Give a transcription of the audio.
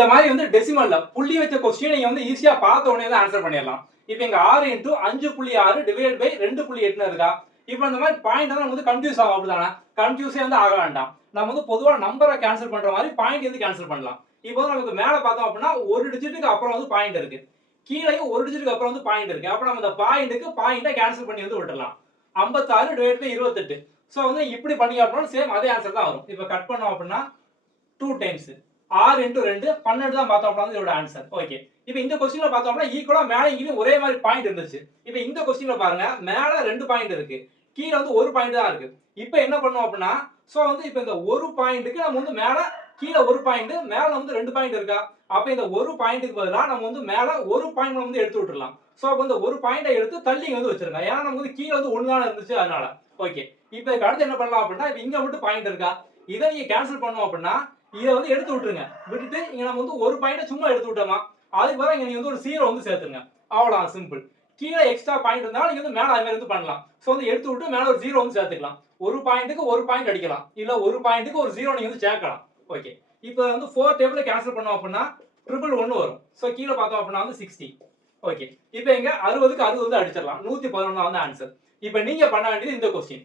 இந்த மாதிரி வந்து டெசிமல்ல புள்ளி வச்ச கொஸ்டின் நீங்க வந்து ஈஸியா பார்த்த உடனே தான் ஆன்சர் பண்ணிடலாம். இப்போ இங்க 6 × 5.6 டிவைட் பை 2.8 இருக்கா. இப்போ இந்த மாதிரி பாயிண்ட் தான் வந்து கன்ஃபியூஸ் ஆகும். அப்படிதானே? கன்ஃபியூஸே வந்து ஆக வேண்டாம். நம்ம வந்து பொதுவா நம்பரை கேன்சல் பண்ற மாதிரி பாயிண்ட் வந்து கேன்சல் பண்ணலாம். இப்போ நமக்கு மேல பார்த்தோம் அப்படின்னா ஒரு டிஜிட்டுக்கு அப்புறம் வந்து பாயிண்ட் இருக்கு, கீழேயும் ஒரு டிஜிட்டுக்கு அப்புறம் வந்து பாயிண்ட் இருக்கு. அப்ப நம்ம இந்த பாயிண்ட்டுக்கு பாயிண்ட்டை கேன்சல் பண்ணி வந்து விட்டுறலாம். 56 டிவைட் பை 28. ஸோ வந்து இப்படி பண்ணி அப்படின்னா சேம் அதே ஆன்சர் தான் வரும். இப்போ கட் பண்ணோம் அப்படின்னா 2 டைம்ஸ் 6 × 2 12 தான் பார்த்தோம் அப்படின்னா இதோட ஆன்சர். ஓகே. இப்போ இந்த क्वेश्चनல பார்த்தோம் அப்படின்னா ஈக்குவலா மேல கீழ ஒரே மாதிரி பாயிண்ட் இருந்துச்சு. இப்போ இந்த क्वेश्चनல பாருங்க மேல 2 பாயிண்ட் இருக்கு, கீழ வந்து ஒரு பாயிண்ட் தான் இருக்கு. இப்போ என்ன பண்ணுவோம் அப்படின்னா சோ வந்து இப்போ இந்த ஒரு பாயிண்ட்க்கு நம்ம வந்து மேல கீழ ஒரு பாயிண்ட் மேல வந்து 2 பாயிண்ட் இருக்கா. அப்ப இந்த ஒரு பாயிண்ட்க்கு பதிலா நம்ம வந்து மேல ஒரு பாயிண்ட் வந்து எடுத்து விட்டுறலாம். சோ அப்ப இந்த ஒரு பாயிண்டை எடுத்து தள்ளி வந்து வச்சிருங்க. ஏன்னா நமக்கு வந்து கீழ வந்து 1 தான் இருந்துச்சு அதனால. ஓகே. இப்போ இதுக்கு அடுத்து என்ன பண்ணலாம் அப்படின்னா இப்போ இங்க மட்டும் பாயிண்ட் இருக்கா. இதை நீங்க கேன்சல் பண்ணோம் அப்படின்னா இதை வந்து எடுத்து விட்டுருங்க. விட்டுட்டு இங்க நம்ம வந்து ஒரு பாயிண்ட சும்மா எடுத்து விட்டோமா அதுக்கு பதிலா இங்க நீங்க வந்து ஒரு 0 வந்து சேர்த்துங்க. அவ்வளவுதான் சிம்பிள். கீழ எக்ஸ்ட்ரா பாயிண்ட் இருந்தாலும் நீங்க வந்து மேல அதே மாதிரி வந்து பண்ணலாம். சோ வந்து எடுத்து விட்டு மேல ஒரு 0 வந்து சேர்த்துக்கலாம். ஒரு பாயிண்ட்க்கு ஒரு பாயிண்ட் அடிக்கலாம். இல்ல ஒரு பாயிண்ட்க்கு ஒரு 0 நீங்க வந்து சேர்க்கலாம். ஓகே. இப்போ வந்து 4 டேபிள கேன்சல் பண்ணோம் அப்படின்னா 111 வரும். சோ கீழ பார்த்தோம் அப்படின்னா வந்து 60. ஓகே. இப்போ இங்க 60க்கு 60 வந்து அடிச்சிடலாம். 111 வந்து ஆன்சர். இப்போ நீங்க பண்ண வேண்டியது இந்த क्वेश्चन.